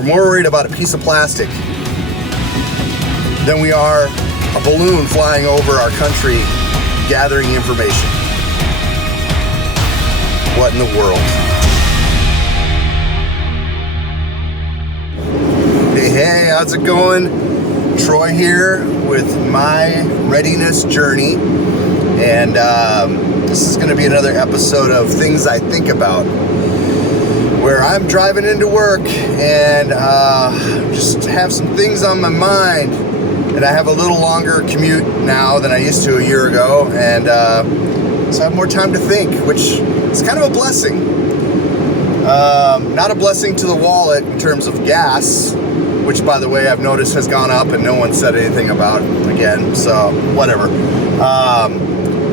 We're more worried about a piece of plastic than we are a balloon flying over our country gathering information. What in the world? Hey, how's it going? Troy here with my Readiness journey. And this is going to be another episode of Things I Think About, where I'm driving into work and just have some things on my mind. And I have a little longer commute now than I used to a year ago. And so I have more time to think, which is kind of a blessing. Not a blessing to the wallet in terms of gas, which, by the way, I've noticed has gone up and no one said anything about again. So whatever.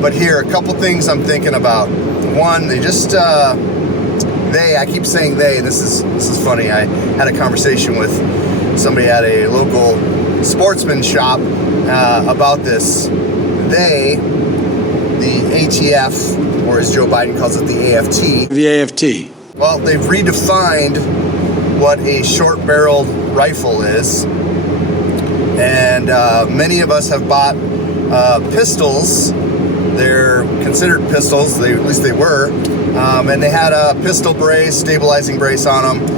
But here, a couple things I'm thinking about. One, I keep saying they, and this is funny. I had a conversation with somebody at a local sportsman shop about this. They, the ATF, or as Joe Biden calls it, the AFT. The AFT. Well, they've redefined what a short-barreled rifle is. And many of us have bought pistols. They're considered pistols, at least they were, and they had a pistol brace, stabilizing brace on them,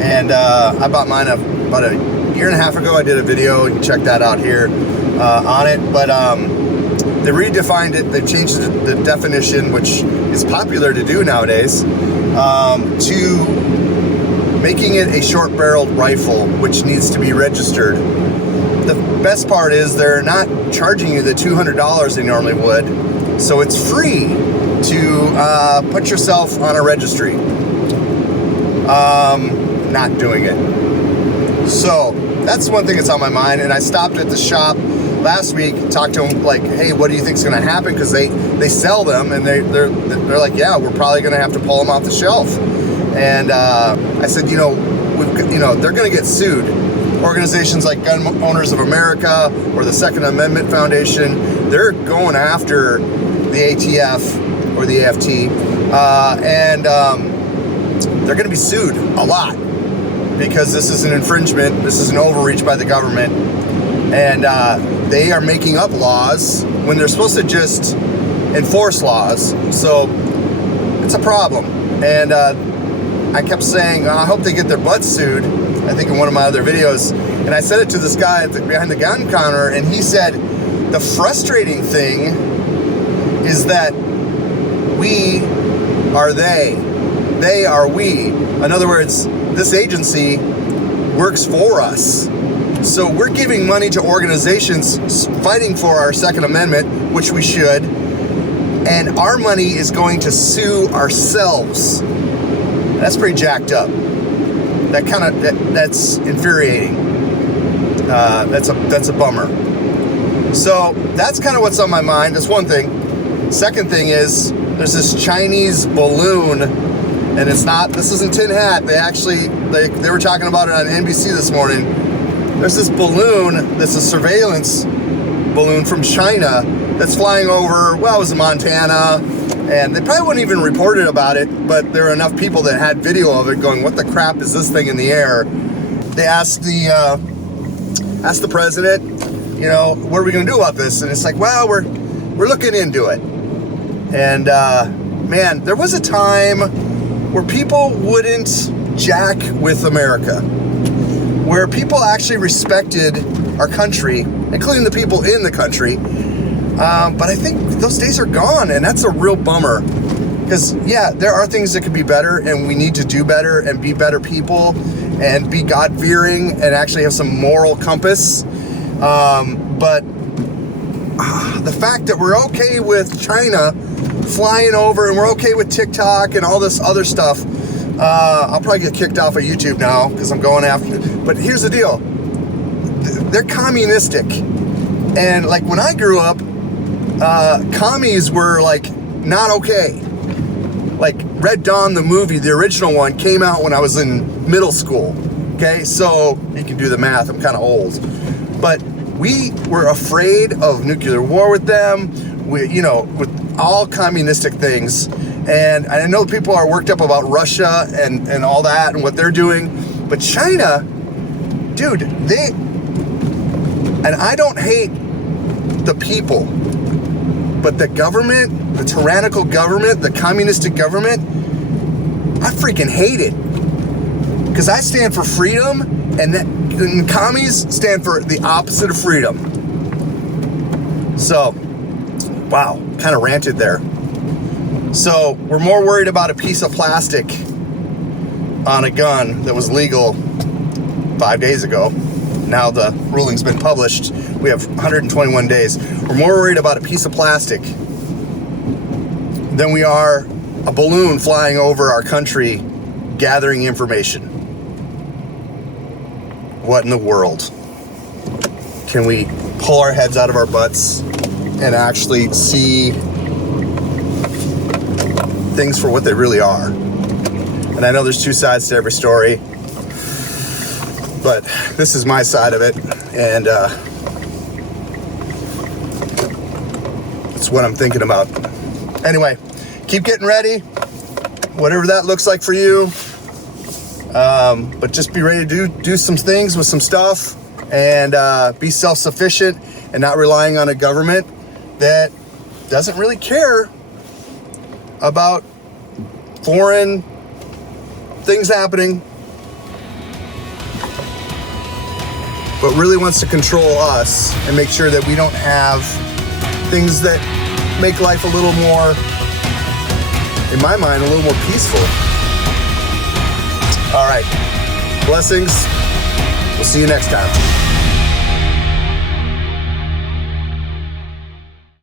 and I bought mine about a year and a half ago. I did a video, you can check that out here on it, but they redefined it. They've changed the definition, which is popular to do nowadays, to making it a short-barreled rifle, which needs to be registered. The best part is they're not charging you the $200 they normally would. So it's free to put yourself on a registry. Not doing it. So that's one thing that's on my mind. And I stopped at the shop last week, talked to them like, hey, what do you think is going to happen? Because they sell them, and they're like, yeah, we're probably going to have to pull them off the shelf. And I said, they're going to get sued. Organizations like Gun Owners of America or the Second Amendment Foundation, they're going after the ATF or the AFT, and they're going to be sued a lot because this is an infringement, this is an overreach by the government, and they are making up laws when they're supposed to just enforce laws. So it's a problem. And I kept saying, I hope they get their butts sued, I think in one of my other videos, and I said it to this guy behind the gun counter, and he said, the frustrating thing is that we are they are we. In other words, this agency works for us. So we're giving money to organizations fighting for our Second Amendment, which we should, and our money is going to sue ourselves. That's pretty jacked up. That's infuriating. That's a bummer. So that's kind of what's on my mind. That's one thing. Second thing is there's this Chinese balloon, and this isn't Tin Hat. They were talking about it on NBC this morning. There's this balloon that's a surveillance balloon from China that's flying over, it was in Montana, and they probably wouldn't even report it about it, but there are enough people that had video of it going, what the crap is this thing in the air? They asked the president, what are we going to do about this? And it's like, we're looking into it. And man, there was a time where people wouldn't jack with America, where people actually respected our country, including the people in the country. But I think those days are gone, and that's a real bummer. Because, there are things that could be better, and we need to do better and be better people and be God-fearing and actually have some moral compass. But the fact that we're okay with China flying over and we're okay with TikTok and all this other stuff, I'll probably get kicked off of YouTube now because I'm going after it. But here's the deal. They're communistic. And like when I grew up, commies were like not okay. Like Red Dawn, the movie, the original one, came out when I was in middle school. Okay, so you can do the math. I'm kind of old. But we were afraid of nuclear war with them, with all communistic things. And I know people are worked up about Russia and all that and what they're doing. But China dude, and I don't hate the people, but the government, the tyrannical government, the communistic government, I freaking hate it. Because I stand for freedom, and commies stand for the opposite of freedom. So, wow, kind of ranted there. So, we're more worried about a piece of plastic on a gun that was legal 5 days ago. Now the ruling's been published. We have 121 days. We're more worried about a piece of plastic than we are a balloon flying over our country gathering information. What in the world? Can we pull our heads out of our butts and actually see things for what they really are? And I know there's two sides to every story, but this is my side of it, and it's what I'm thinking about. Anyway, keep getting ready, whatever that looks like for you. But just be ready to do some things with some stuff, and be self-sufficient and not relying on a government that doesn't really care about foreign things happening, but really wants to control us and make sure that we don't have things that make life a little more, in my mind, a little more peaceful. All right. Blessings. We'll see you next time.